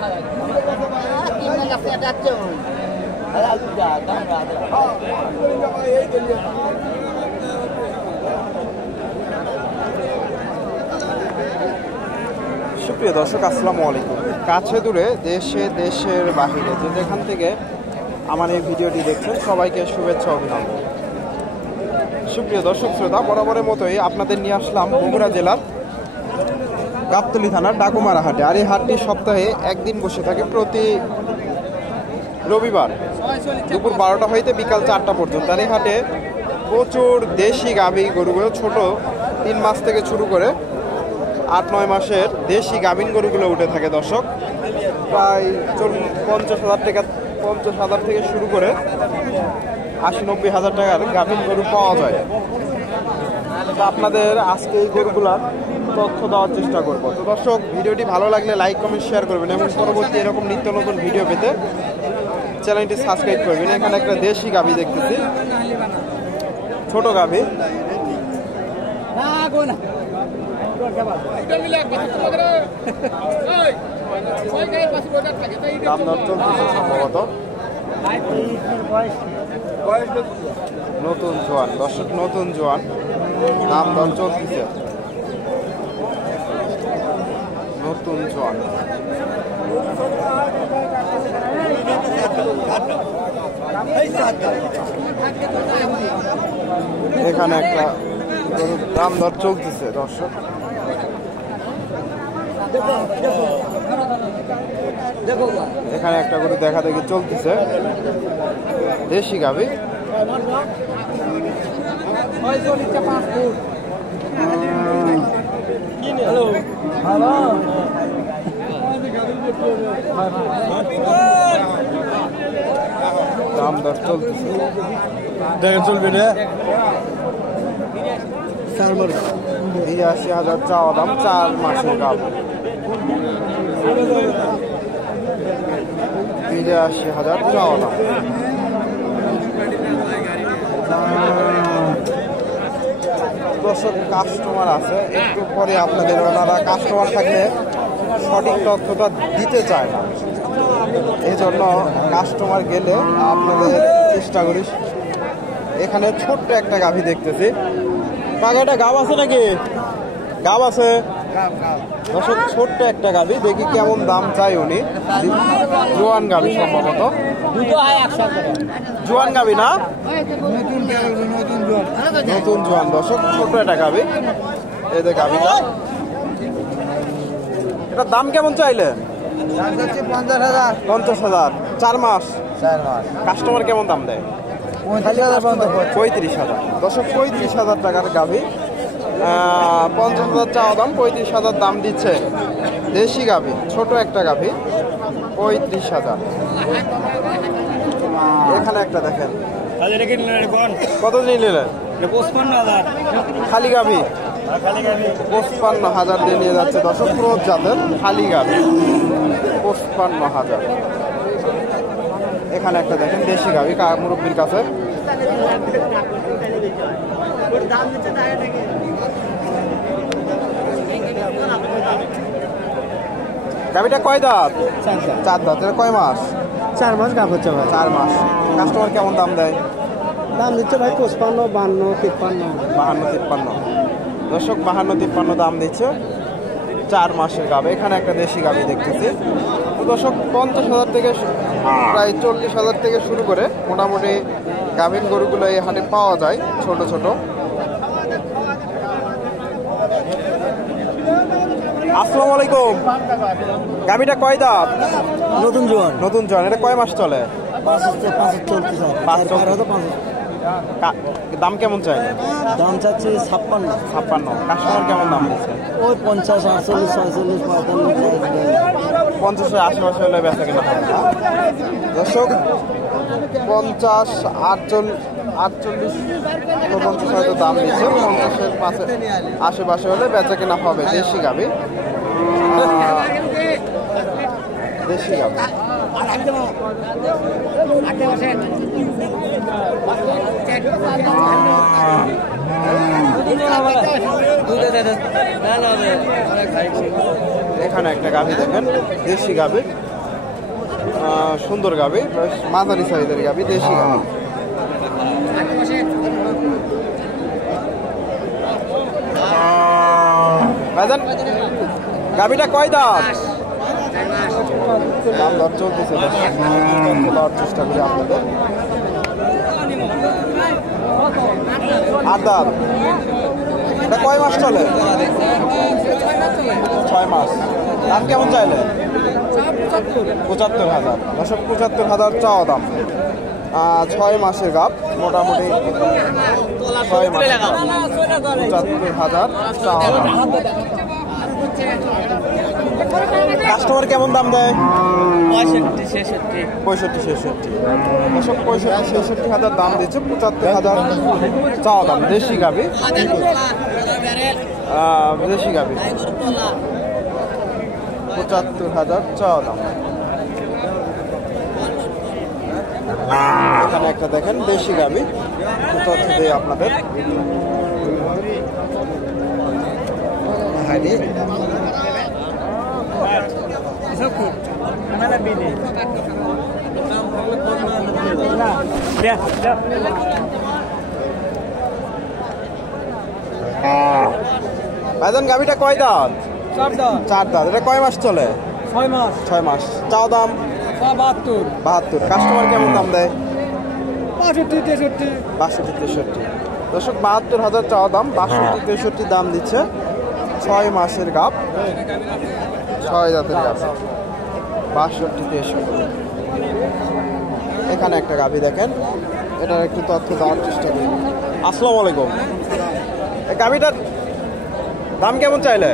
সুপ্রিয় দর্শক, আসসালামু আলাইকুম। কাছে দূরে দেশে দেশের বাহিরে যে যেখান থেকে আমার এই ভিডিওটি দেখছেন সবাইকে শুভেচ্ছা অভিনন্দন। সুপ্রিয় দর্শক শ্রোতা, বরাবরের মতোই আপনাদের নিয়ে আসলাম বগুড়া জেলার গাবতলী থানার ডাকুমারা হাটে। আর এই হাটটি সপ্তাহে একদিন বসে থাকে, প্রতি রবিবার দুপুর 12টা হইতে বিকাল 4টা পর্যন্ত। আর এই হাটে প্রচুর দেশি গাভী গরুগুলো, ছোট 3 মাস থেকে শুরু করে 8-9 মাসের দেশি গাভীন গরুগুলো উঠে থাকে দর্শক। প্রায় 50,000 থেকে শুরু করে 80-90 হাজার টাকার গাভীন গরু পাওয়া যায়। তো আপনাদের আজকে এই গরুগুলার তথ্য দেওয়ার চেষ্টা করব। তো দর্শক, ভিডিওটি ভালো লাগলে লাইক কমেন্ট শেয়ার করবেন এবং পরবর্তী এরকম নিত্য নতুন ভিডিও পেতে চ্যানেলটি সাবস্ক্রাইব করবেন। এখানে একটা দেশি গাভী দেখতেছি, ছোট গাভী। দাম দর চলতেছে সম্ভবত। নতুন জোয়ান দর্শক, নতুন জোয়ান, দাম দর চলতেছে। নতুন জোয়ান এখানে একটা দাম দর চলতেছে দর্শক। এখানে একটা গরু দেখা দেখি চলতেছে, দেশি গাভী। দাম দর চলতেছে, দেখেন চলবে না। 83,000 চাওয়া দাম, 4 মাসের গাভী। 83,000 চাওয়া দাম। দর্শক, কাস্টমার আছে, একটু পরে আপনাদের ওনারা কাস্টমার থাকলে সঠিক তথ্যটা দিতে চায় না, এই জন্য কাস্টমার গেলে আপনাদের চেষ্টা করি। এখানে ছোট্ট একটা গাভী দেখতেছি। পাখাটা গাব আছে নাকি? গাব আছে দর্শক, ছোট্ট একটা গাভী। দেখি কেমন দাম চাই উনি। জোয়ান গাভী সম্ভবত, জোয়ান গাভী না, নতুন জোয়ান দর্শক, ছোট্ট একটা গাভী। এই যে গাভীটা, এটার দাম কেমন চাইলে? 50,000। 4 মাস। কাস্টমার কেমন দাম দেয়? 35,000 দর্শক, 35,000 টাকার গাভী। 50,000 চাওয়া দাম, 35,000 দাম দিচ্ছে। দেশি গাভী, ছোট একটা গাভী, 35,000। এখানে একটা দেখেন, কত নিলেন? 55,000 খালি গাভী। 55,000 দিয়ে নিয়ে যাচ্ছে দর্শক, ক্রোধ জাতের খালি গাভী, 55,000। এখানে একটা দেখেন দেশি গাভী মুরব্বীর কাছে। গাভীটা কয় দাঁত? 4 দাঁত। এটা কয় মাস? 4 মাস গাভ হচ্ছে ভাই। 4 মাস। কাস্টমার কেমন দাম দেয়? দাম দিচ্ছে ভাই 55, 52, 53। 52-53 দর্শক, 52-53 দাম দিচ্ছে। 4 মাসের গাভী। এখানে একটা দেশি গাভী দেখতেছি। তো দর্শক, 50,000 থেকে প্রায় 40,000 থেকে শুরু করে মোটামুটি গাভীন গরুগুলো এই হাটে পাওয়া যায়, ছোট ছোট। আসসালামু আলাইকুম। গাভীটা কয় দাঁত? নতুন জোয়ান। নতুন জোয়ান। এটা কয় মাস চলে? 5 চলতেছে। দাম কেমন চাই? দাম চাচ্ছি 56। কাস্টমার কেমন দাম দিচ্ছে? ওই 50, 48, 46, 45। 50-এর আশেপাশে হলে বেচা কিনা হবে না দর্শক। 50, 48, 49 হয়তো দাম দিচ্ছে। 50-এর আশেপাশে হলে বেচা কিনা হবে। দেশি গাভী, দেশি গাভী। এখানে একটা গাভী দেখেন, দেশি গাভী, সুন্দর গাবি, বেশ মাঝারি সাইজের গাবি, দেশি গাবি। ভাইজান গাবিটা কয় দাঁত? দাম দর চলতেছে, দেওয়ার চেষ্টা করি আপনাদের। 8 দাঁত। এটা কয় মাস চলে? 6 মাস। দাম কেমন চাইলে? 75,000। 75,000 চাওয়া দাম। 6 মাসের গাব, মোটামুটি 6 মাস। 75,000 চাওয়া দাম। কাস্টমার কেমন দাম দেয়? 65-66,000 দাম দিচ্ছে। 75,000 চাওয়া দাম। দেশি গাবি, দেশি গাবি। 75,000 চাওয়া দাম। এখানে একটা দেখেন দেশি গাবি, তথ্য দেয় আপনাদের। ভাইজান গাবিটা কয় দাঁত? 4 দাঁত। এটা কয় মাস চলে? 6 মাস। চাও দাম 72। কাস্টমার কেমন দাম দেয়? 62-63। দর্শক 72,000 চাওয়া দাম, 62-63 দাম দিচ্ছে। 6 মাসের গাব, 6 জাতের গাব, 62-63। এখানে একটা গাবি দেখেন, এটার একটু তথ্য দেওয়ার চেষ্টা করি। আসসালামু আলাইকুম। এই গাবিটার দাম কেমন চাইলে?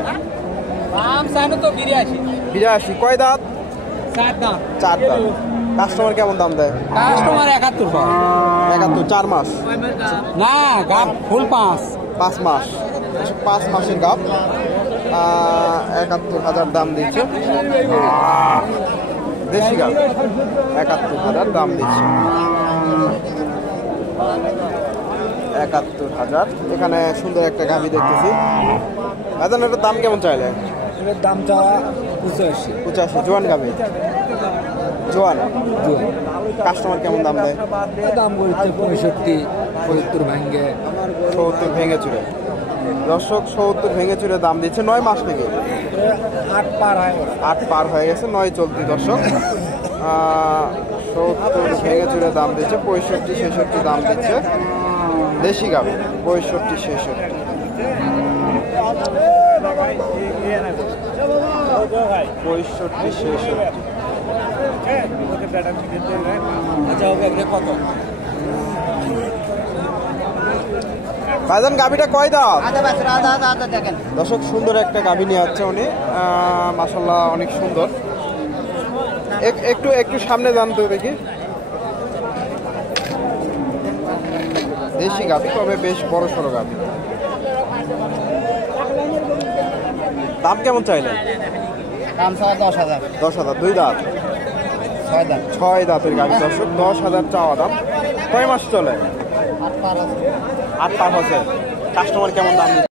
82। কয় দাঁত? 4 দাঁত। কাস্টমার কেমন দাম দেয়? 71। 4 মাস না, গাব ফুল 5 মাস। 5 মাসের গাব, 71,000 দাম দিচ্ছে। দেশি গাব, 71,000 দাম দিচ্ছে। 71,000। এখানে সুন্দর একটা গাবি দেখতেছি। এখন এটার দাম কেমন চাইলে? এর দামটা 85। জোয়ান গাবি, জোয়ান। কাস্টমার কেমন দাম দেয়? দাম বলছে 65-70 ভাঙ্গে। 70 ভেঙে চুরে। দর্শক 70 ভেঙে চুরে দাম দিচ্ছে। 9 মাস থেকে 8 পার হয়ে গেছে, 9 চলতি। দর্শক 70 ভেঙে চুরে দাম দিচ্ছে। 65-66 দাম দিচ্ছে। দেশি গাবি, 65-66। ভাইজান গাবিটা কয় দাঁত? দর্শক সুন্দর একটা গাবি নিয়ে যাচ্ছে উনি, মাশাআল্লাহ অনেক সুন্দর। একটু সামনে জানতে দেখি। দেশি গাবি, তবে বেশ বড় সড়ো গাবি। দাম কেমন চাইলে? দাম 10,000। 10,000। 2 দাঁত, 6 দাঁতের গাবি। দর্শক 10,000 চাওয়া দাম। কয় মাস চলে? 8 পার হচ্ছে। কাস্টমার কেমন দাম?